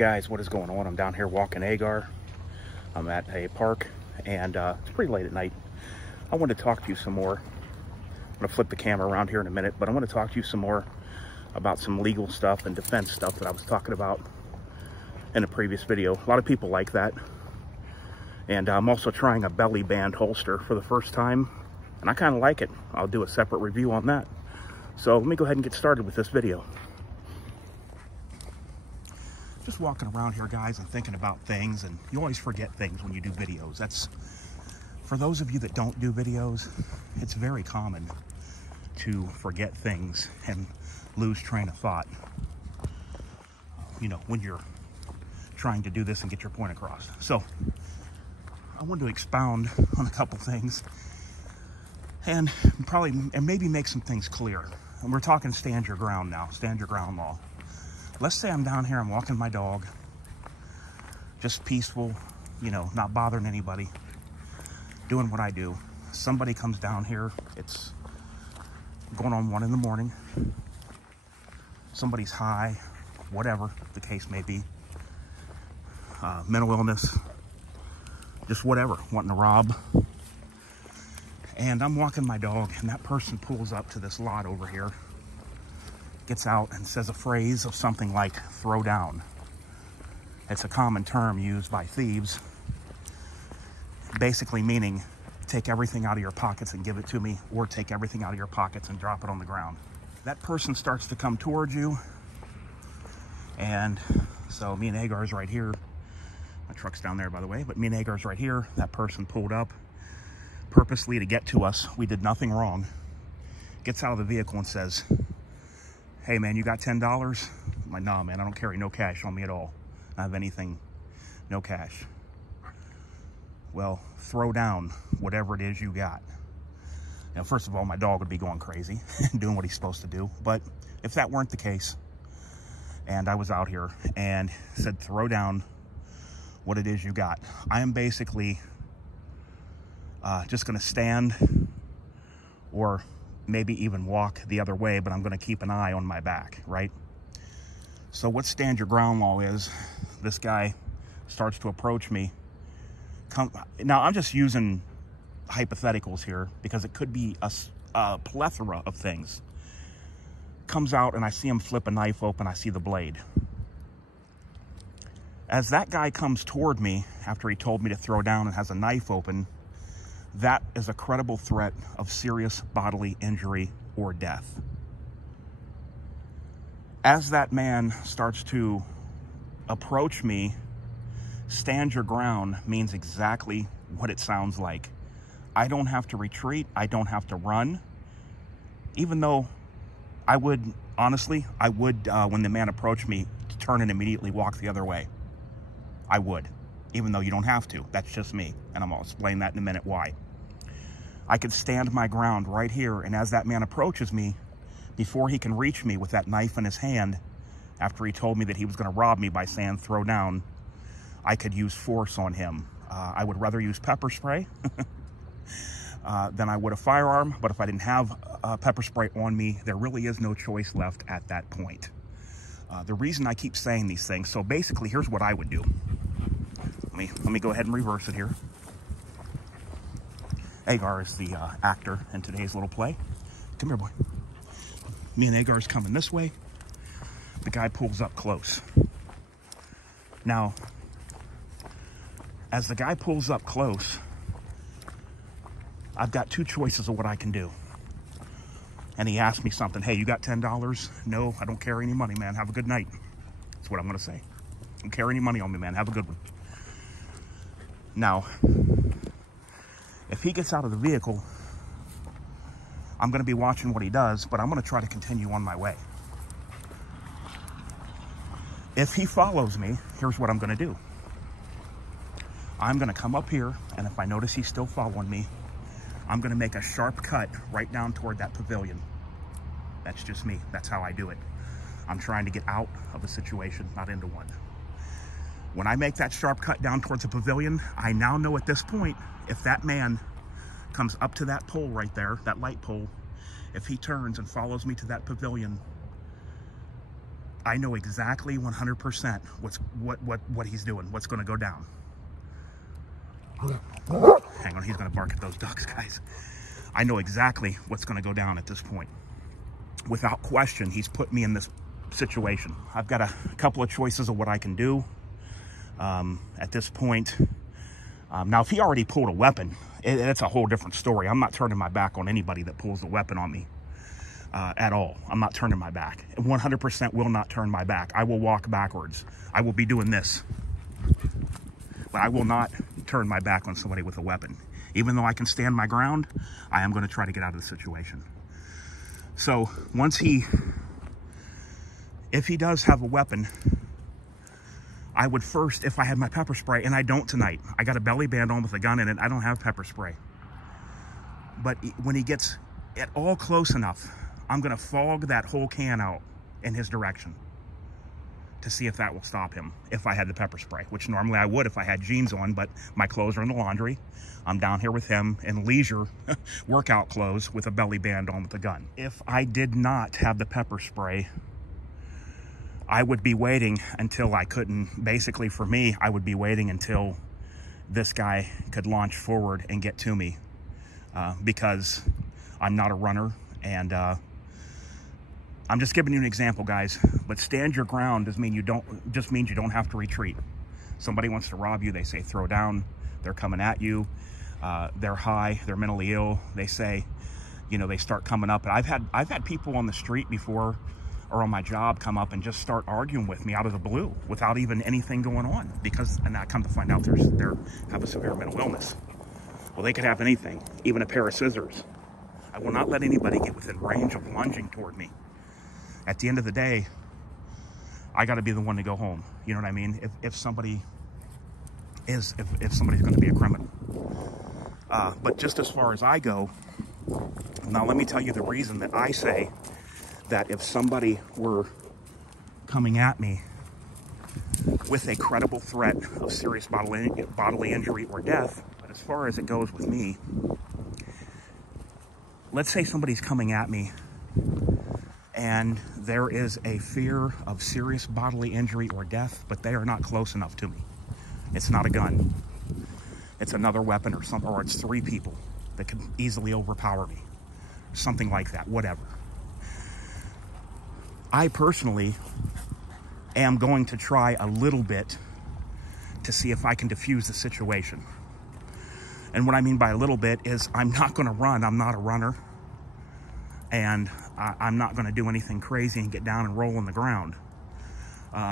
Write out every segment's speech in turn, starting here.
Guys, what is going on? I'm down here walking Agar. I'm at a park, and it's pretty late at night. I want to talk to you some more. I'm going to flip the camera around here in a minute, but I want to talk to you some more about some legal stuff and defense stuff that I was talking about in a previous video. A lot of people like that. And I'm also trying a belly band holster for the first time, and I kind of like it. I'll do a separate review on that. So let me go ahead and get started with this video. Just walking around here, guys, and thinking about things, and you always forget things when you do videos. That's, for those of you that don't do videos, it's very common to forget things and lose train of thought, you know, when you're trying to do this and get your point across. So I wanted to expound on a couple things and maybe make some things clear. And we're talking stand your ground now, stand your ground law. Let's say I'm down here, I'm walking my dog, just peaceful, you know, not bothering anybody, doing what I do. Somebody comes down here, it's going on 1 in the morning. Somebody's high, whatever the case may be. Mental illness, just whatever, wanting to rob. And I'm walking my dog, and that person pulls up to this lot over here, gets out and says a phrase of something like throw down. It's a common term used by thieves, basically meaning take everything out of your pockets and give it to me, or take everything out of your pockets and drop it on the ground. That person starts to come towards you, and so me and Agar's right here. My truck's down there, by the way, but me and Agar's right here. That person pulled up purposely to get to us. We did nothing wrong. Gets out of the vehicle and says, "Hey man, you got $10? I'm like, "Nah man, I don't carry no cash on me at all. I don't have anything, no cash." Well, throw down whatever it is you got. Now, first of all, my dog would be going crazy doing what he's supposed to do. But if that weren't the case, and I was out here and said, throw down what it is you got, I am basically just going to stand or maybe even walk the other way, but I'm going to keep an eye on my back, right? So what stand your ground law is, this guy starts to approach me. Now, I'm just using hypotheticals here because it could be a plethora of things. Comes out and I see him flip a knife open. I see the blade. As that guy comes toward me after he told me to throw down and has a knife open, that is a credible threat of serious bodily injury or death. As that man starts to approach me, stand your ground means exactly what it sounds like. I don't have to retreat. I don't have to run. Even though I would, honestly, when the man approached me, turn and immediately walk the other way. I would, even though you don't have to. That's just me, and I'm going to explain that in a minute why. I could stand my ground right here, and as that man approaches me, before he can reach me with that knife in his hand, after he told me that he was going to rob me by saying throw down, I could use force on him. I would rather use pepper spray than I would a firearm, but if I didn't have pepper spray on me, there really is no choice left at that point. The reason I keep saying these things, so basically here's what I would do. Let me go ahead and reverse it here. Agar is the actor in today's little play. Come here, boy. Me and Agar's coming this way. The guy pulls up close. Now, as the guy pulls up close, I've got two choices of what I can do. And he asked me something. "Hey, you got $10? No, I don't carry any money, man. Have a good night." That's what I'm going to say. "Don't carry any money on me, man. Have a good one." Now, if he gets out of the vehicle, I'm going to be watching what he does, but I'm going to try to continue on my way. If he follows me, here's what I'm going to do. I'm going to come up here, and if I notice he's still following me, I'm going to make a sharp cut right down toward that pavilion. That's just me. That's how I do it. I'm trying to get out of a situation, not into one. When I make that sharp cut down towards the pavilion, I now know at this point, if that man comes up to that pole right there, that light pole, if he turns and follows me to that pavilion, I know exactly 100% what he's doing, what's going to go down. Hang on, he's going to bark at those ducks, guys. I know exactly what's going to go down at this point. Without question, he's put me in this situation. I've got a couple of choices of what I can do at this point. Now, if he already pulled a weapon, it's a whole different story. I'm not turning my back on anybody that pulls a weapon on me at all. I'm not turning my back. 100% will not turn my back. I will walk backwards. I will be doing this. But I will not turn my back on somebody with a weapon. Even though I can stand my ground, I am going to try to get out of the situation. So if he does have a weapon, I would first, if I had my pepper spray, and I don't tonight. I got a belly band on with a gun in it. I don't have pepper spray. But when he gets at all close enough, I'm going to fog that whole can out in his direction to see if that will stop him if I had the pepper spray, which normally I would if I had jeans on, but my clothes are in the laundry. I'm down here with him in leisure workout clothes with a belly band on with a gun. If I did not have the pepper spray, I would be waiting until I couldn't. Basically, for me, I would be waiting until this guy could launch forward and get to me because I'm not a runner. And I'm just giving you an example, guys. But stand your ground just means you don't have to retreat. Somebody wants to rob you, they say throw down. They're coming at you. They're high. They're mentally ill. They say, you know, they start coming up. And I've had people on the street before or on my job come up and just start arguing with me out of the blue without even anything going on, and I come to find out they have a severe mental illness. Well, they could have anything, even a pair of scissors. I will not let anybody get within range of lunging toward me. At the end of the day, I got to be the one to go home. You know what I mean? If somebody's going to be a criminal. But just as far as I go, now let me tell you the reason that I say that if somebody were coming at me with a credible threat of serious bodily injury or death, but as far as it goes with me, let's say somebody's coming at me and there is a fear of serious bodily injury or death, but they are not close enough to me. It's not a gun. It's another weapon or it's three people that could easily overpower me. Something like that, whatever. I personally am going to try a little bit to see if I can defuse the situation. And what I mean by a little bit is I'm not going to run. I'm not a runner. And I'm not going to do anything crazy and get down and roll on the ground.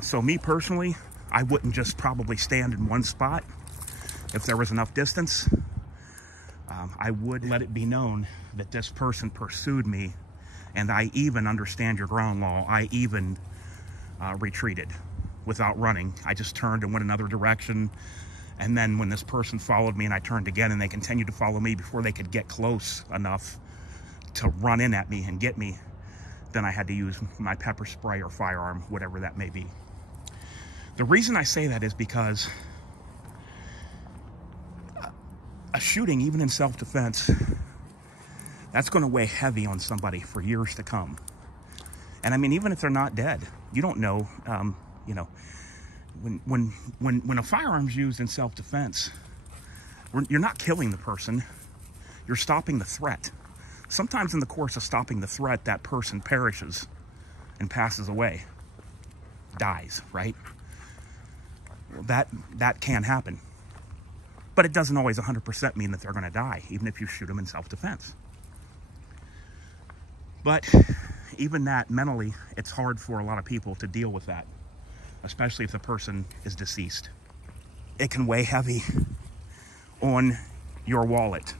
So me personally, I wouldn't just probably stand in one spot. If there was enough distance, I would let it be known that this person pursued me. And I even understand your ground law. I even retreated without running. I just turned and went another direction. And then when this person followed me and I turned again and they continued to follow me before they could get close enough to run in at me and get me, then I had to use my pepper spray or firearm, whatever that may be. The reason I say that is because a shooting, even in self-defense, that's going to weigh heavy on somebody for years to come. And I mean, even if they're not dead, you don't know, you know, when a firearm's used in self-defense, you're not killing the person, you're stopping the threat. Sometimes in the course of stopping the threat, that person perishes and passes away, dies, right? That can happen. But it doesn't always 100% mean that they're going to die, even if you shoot them in self-defense. But even that, mentally, it's hard for a lot of people to deal with that, especially if the person is deceased. It can weigh heavy on your wallet.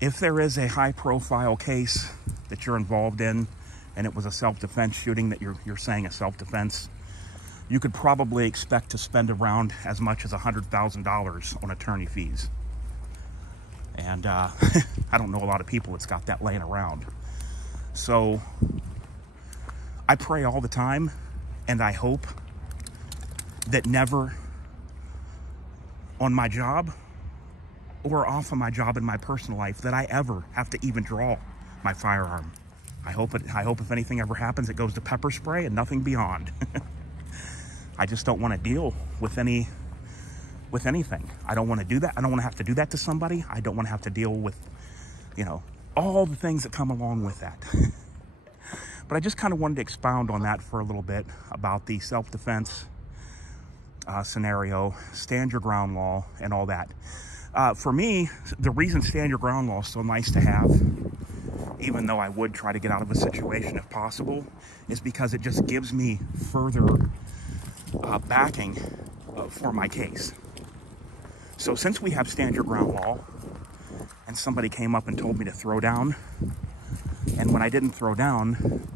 If there is a high-profile case that you're involved in, and it was a self-defense shooting that you're saying a self-defense, you could probably expect to spend around as much as $100,000 on attorney fees. And I don't know a lot of people that's got that laying around. So I pray all the time, and I hope that never on my job or off of my job in my personal life that I ever have to even draw my firearm. I hope if anything ever happens, it goes to pepper spray and nothing beyond. I just don't want to deal with anything. I don't want to do that. I don't want to have to do that to somebody. I don't want to have to deal with, you know, all the things that come along with that. But I just kind of wanted to expound on that for a little bit about the self-defense scenario, stand your ground law, and all that. For me, the reason stand your ground law is so nice to have, even though I would try to get out of a situation if possible, is because it just gives me further backing for my case. So since we have stand your ground law, and somebody came up and told me to throw down, and when I didn't throw down,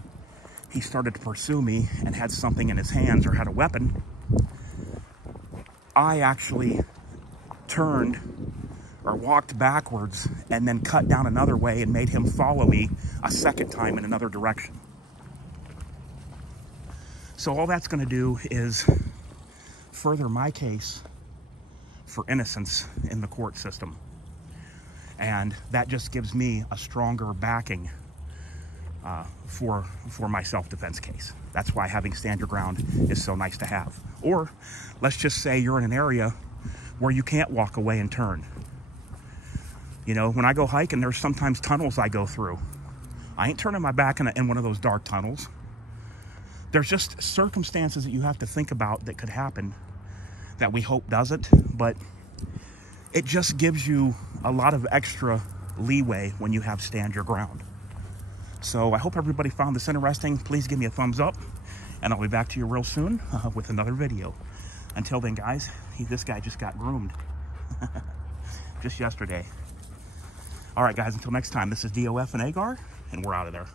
he started to pursue me and had something in his hands or had a weapon, I actually turned or walked backwards and then cut down another way and made him follow me a second time in another direction. So all that's going to do is further my case for innocence in the court system. And that just gives me a stronger backing for my self-defense case. That's why having stand your ground is so nice to have. Or let's just say you're in an area where you can't walk away and turn. You know, when I go hiking, there's sometimes tunnels I go through. I ain't turning my back in one of those dark tunnels. There's just circumstances that you have to think about that could happen that we hope doesn't, but it just gives you a lot of extra leeway when you have stand your ground. So I hope everybody found this interesting. Please give me a thumbs up, and I'll be back to you real soon with another video. Until then, guys, this guy just got groomed just yesterday. All right, guys, until next time, this is DOF and Agar, and we're out of there.